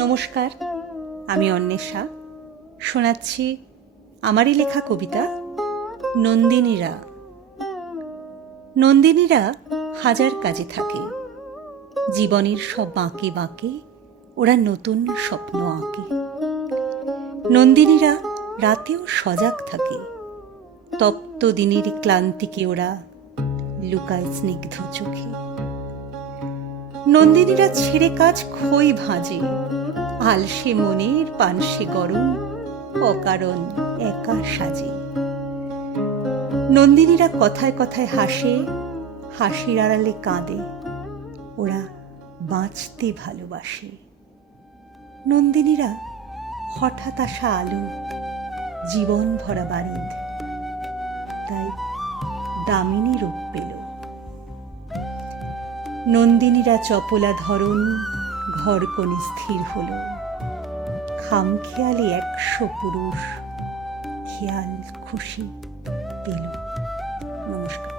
নমস্কার, আমি অন্বেষা শোনাচ্ছি আমারই লেখা কবিতা নন্দিনীরা। নন্দিনীরা হাজার কাজে থাকে, জীবনের সব বাঁকে বাঁকে ওরা নতুন স্বপ্ন আঁকে। নন্দিনীরা রাতেও সজাগ থাকে, তপ্ত দিনের ক্লান্তিকে ওরা লুকায় স্নিগ্ধ চোখে। নন্দিনীরা ছেড়ে কাজ খই ভাঁজে, আলসে মনের পানসে গরম অকারণ একা সাজে। নন্দিনীরা কথায় কথায় হাসে, হাসির আড়ালে কাঁদে, ওরা বাঁচতে ভালোবাসে। নন্দিনীরা হঠাৎ আসা আলো, জীবন ভরা বারিদ, তাই দামিনী রূপ পেল। নন্দিনীরা চপলা ধরন ঘর কোণে স্থির হল, খামখেয়ালি 100 পুরুষ খেয়াল খুশি পেল। নমস্কার।